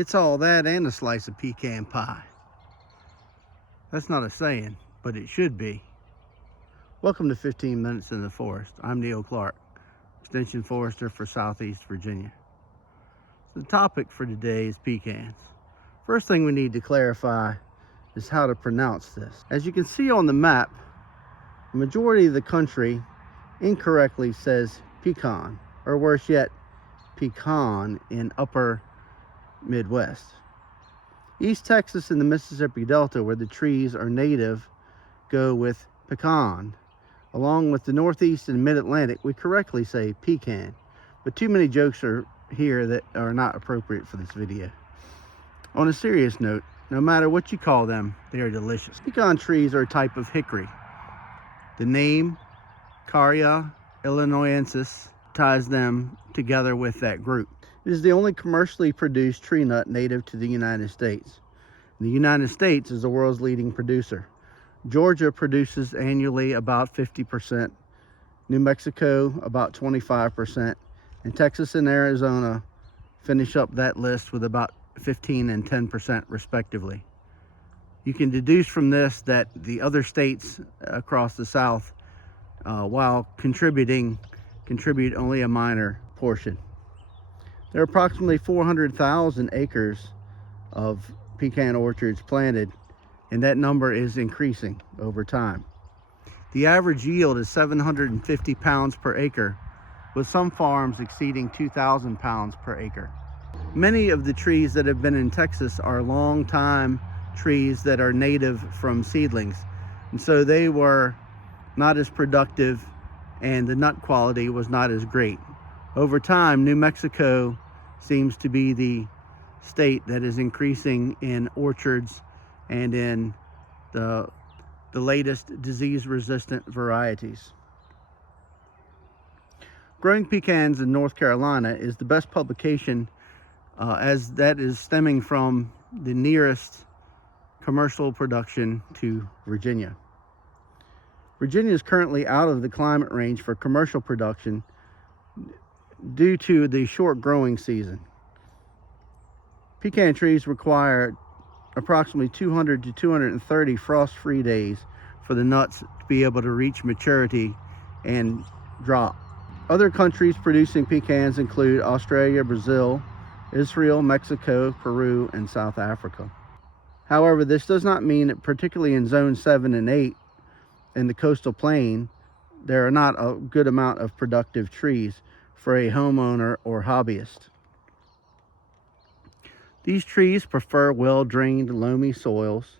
It's all that and a slice of pecan pie. That's not a saying, but it should be. Welcome to 15 Minutes in the Forest. I'm Neil Clark, Extension Forester for Southeast Virginia. The topic for today is pecans. First thing we need to clarify is how to pronounce this. As you can see on the map, the majority of the country incorrectly says pecan, or worse yet, pecan in upper Midwest. East Texas and the Mississippi Delta, where the trees are native, go with pecan. Along with the Northeast and Mid-Atlantic, we correctly say pecan. But too many jokes are here that are not appropriate for this video. On a serious note, no matter what you call them, they are delicious. Pecan trees are a type of hickory. The name Carya illinoisensis ties them together with that group. It is the only commercially produced tree nut native to the United States. The United States is the world's leading producer. Georgia produces annually about 50%, New Mexico about 25%, and Texas and Arizona finish up that list with about 15 and 10% respectively. You can deduce from this that the other states across the South, while contribute only a minor portion. There are approximately 400,000 acres of pecan orchards planted, and that number is increasing over time. The average yield is 750 pounds per acre, with some farms exceeding 2,000 pounds per acre. Many of the trees that have been in Texas are long-time trees that are native from seedlings, and so they were not as productive and the nut quality was not as great. Over time, New Mexico seems to be the state that is increasing in orchards and in the latest disease-resistant varieties. Growing Pecans in North Carolina is the best publication, as that is stemming from the nearest commercial production to Virginia. Virginia is currently out of the climate range for commercial production due to the short growing season. Pecan trees require approximately 200 to 230 frost-free days for the nuts to be able to reach maturity and drop. Other countries producing pecans include Australia, Brazil, Israel, Mexico, Peru, and South Africa. However, this does not mean that particularly in Zone 7 and 8 in the coastal plain, there are not a good amount of productive trees for a homeowner or hobbyist. These trees prefer well-drained, loamy soils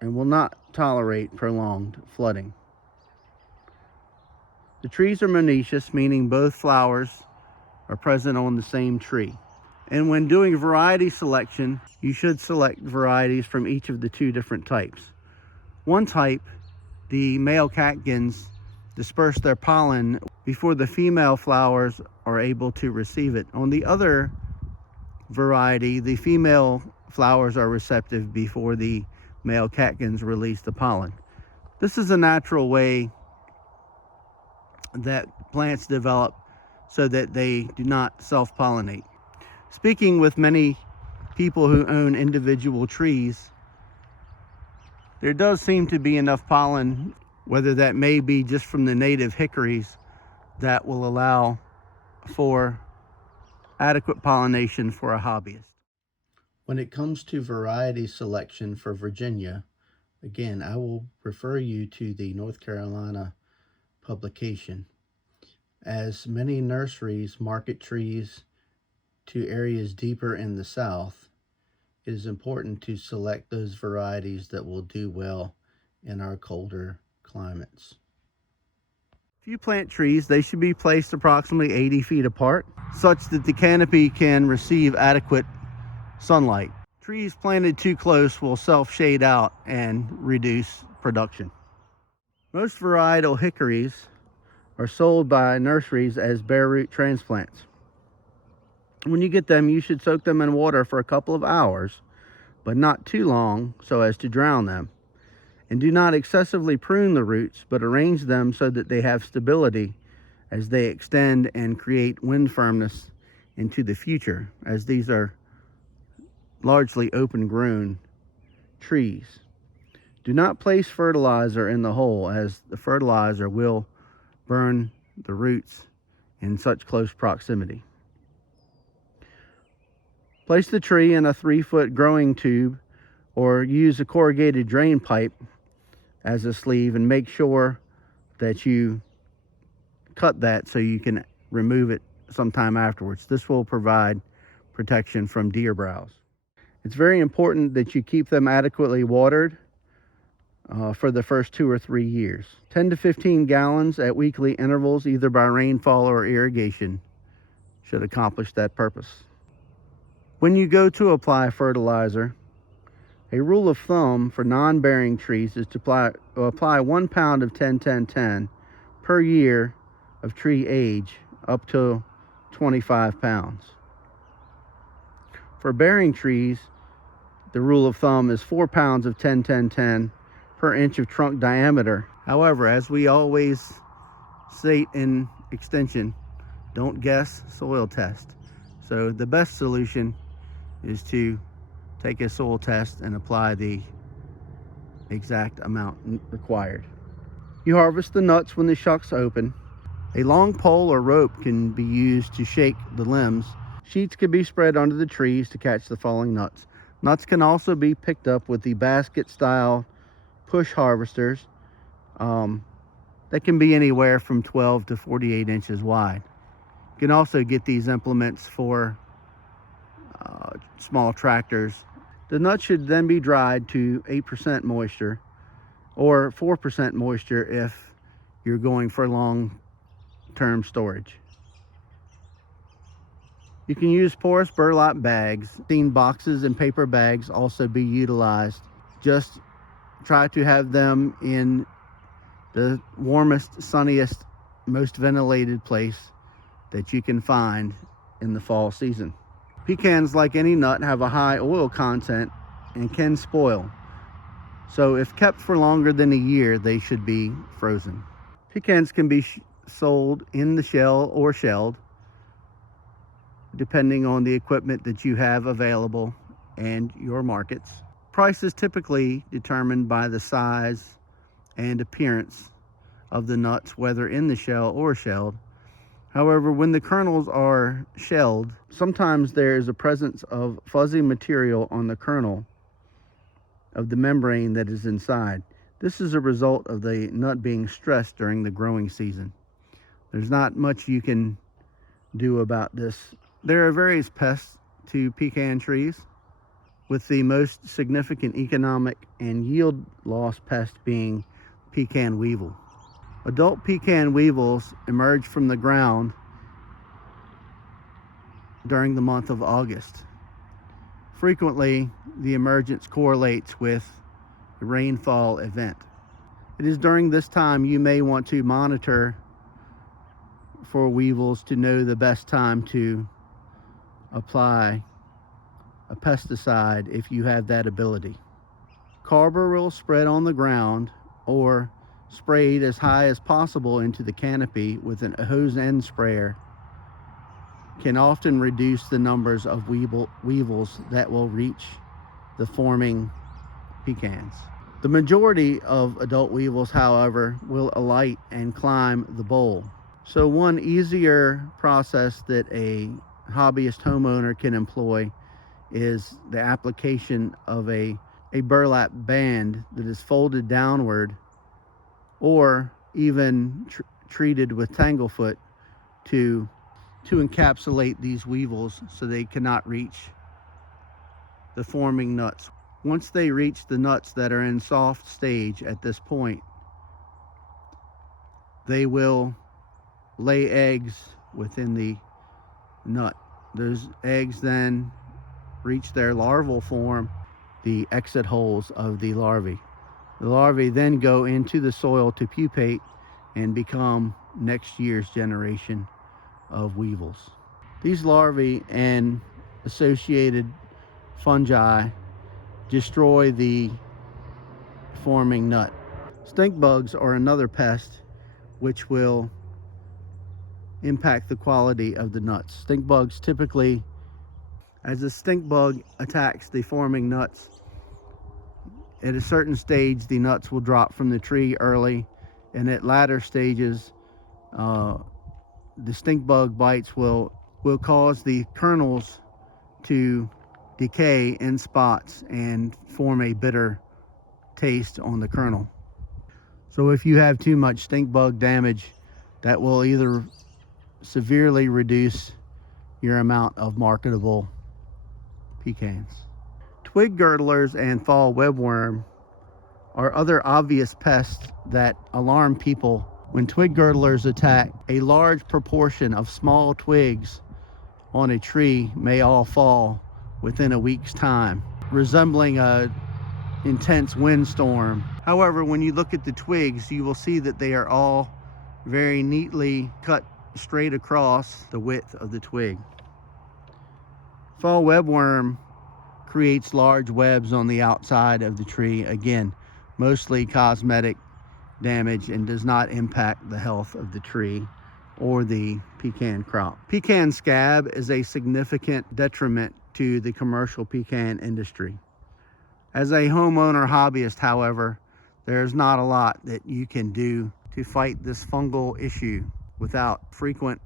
and will not tolerate prolonged flooding. The trees are monoecious, meaning both flowers are present on the same tree. And when doing variety selection, you should select varieties from each of the two different types. One type, the male catkins, disperse their pollen before the female flowers are able to receive it. On the other variety, the female flowers are receptive before the male catkins release the pollen. This is a natural way that plants develop so that they do not self-pollinate. Speaking with many people who own individual trees, there does seem to be enough pollen, whether that may be just from the native hickories, that will allow for adequate pollination for a hobbyist. When it comes to variety selection for Virginia, again, I will refer you to the North Carolina publication, as many nurseries market trees to areas deeper in the south. It is important to select those varieties that will do well in our colder climates. If you plant trees, they should be placed approximately 80 feet apart, such that the canopy can receive adequate sunlight. Trees planted too close will self-shade out and reduce production. Most varietal hickories are sold by nurseries as bare root transplants. When you get them, you should soak them in water for a couple of hours, but not too long so as to drown them. And do not excessively prune the roots, but arrange them so that they have stability as they extend and create wind firmness into the future, as these are largely open grown trees. Do not place fertilizer in the hole, as the fertilizer will burn the roots in such close proximity. Place the tree in a 3-foot growing tube or use a corrugated drain pipe as a sleeve, and make sure that you cut that so you can remove it sometime afterwards. This will provide protection from deer browse. It's very important that you keep them adequately watered for the first 2 or 3 years. 10 to 15 gallons at weekly intervals, either by rainfall or irrigation, should accomplish that purpose. When you go to apply fertilizer, a rule of thumb for non-bearing trees is to apply 1 pound of 10-10-10 per year of tree age up to 25 pounds. For bearing trees, the rule of thumb is 4 pounds of 10-10-10 per inch of trunk diameter. However, as we always state in extension, don't guess, soil test. So the best solution is to take a soil test and apply the exact amount required. You harvest the nuts when the shucks open. A long pole or rope can be used to shake the limbs. Sheets can be spread under the trees to catch the falling nuts. Nuts can also be picked up with the basket style push harvesters that can be anywhere from 12 to 48 inches wide. You can also get these implements for small tractors. The nuts should then be dried to 8% moisture or 4% moisture if you're going for long-term storage. You can use porous burlap bags. Tin boxes and paper bags also be utilized. Just try to have them in the warmest, sunniest, most ventilated place that you can find in the fall season. Pecans, like any nut, have a high oil content and can spoil. So if kept for longer than a year, they should be frozen. Pecans can be sold in the shell or shelled, depending on the equipment that you have available and your markets. Price is typically determined by the size and appearance of the nuts, whether in the shell or shelled. However, when the kernels are shelled, sometimes there is a presence of fuzzy material on the kernel of the membrane that is inside. This is a result of the nut being stressed during the growing season. There's not much you can do about this. There are various pests to pecan trees, with the most significant economic and yield loss pest being pecan weevil. Adult pecan weevils emerge from the ground during the month of August. Frequently, the emergence correlates with a rainfall event. It is during this time you may want to monitor for weevils to know the best time to apply a pesticide if you have that ability. Carbaryl spread on the ground or sprayed as high as possible into the canopy with a hose end sprayer can often reduce the numbers of weevils that will reach the forming pecans. The majority of adult weevils, however, will alight and climb the bowl. So one easier process that a hobbyist homeowner can employ is the application of a burlap band that is folded downward, or even treated with tanglefoot to encapsulate these weevils so they cannot reach the forming nuts. Once they reach the nuts that are in soft stage at this point, they will lay eggs within the nut. Those eggs then reach their larval form, the exit holes of the larvae. The larvae then go into the soil to pupate and become next year's generation of weevils. These larvae and associated fungi destroy the forming nut. Stink bugs are another pest which will impact the quality of the nuts. Stink bugs typically As the stink bug attacks the forming nuts, at a certain stage, the nuts will drop from the tree early, and at latter stages, the stink bug bites will cause the kernels to decay in spots and form a bitter taste on the kernel. So if you have too much stink bug damage, that will either severely reduce your amount of marketable pecans. Twig girdlers and fall webworm are other obvious pests that alarm people. When twig girdlers attack, a large proportion of small twigs on a tree may all fall within a week's time, resembling a intense windstorm. However, when you look at the twigs, you will see that they are all very neatly cut straight across the width of the twig. Fall webworm creates large webs on the outside of the tree, again, mostly cosmetic damage, and does not impact the health of the tree or the pecan crop. Pecan scab is a significant detriment to the commercial pecan industry. As a homeowner hobbyist, however, there's not a lot that you can do to fight this fungal issue without frequent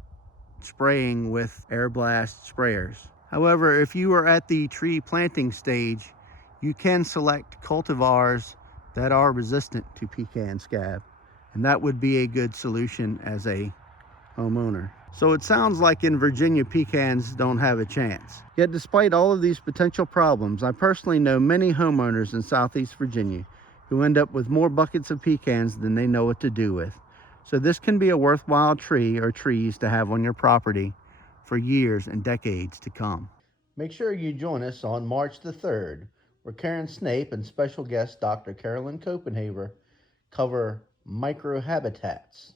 spraying with air blast sprayers. However, if you are at the tree planting stage, you can select cultivars that are resistant to pecan scab, and that would be a good solution as a homeowner. So it sounds like in Virginia, pecans don't have a chance. Yet despite all of these potential problems, I personally know many homeowners in Southeast Virginia who end up with more buckets of pecans than they know what to do with. So this can be a worthwhile tree or trees to have on your property for years and decades to come. Make sure you join us on March the 3rd, where Karen Snape and special guest Dr. Carolyn Copenhaver cover microhabitats.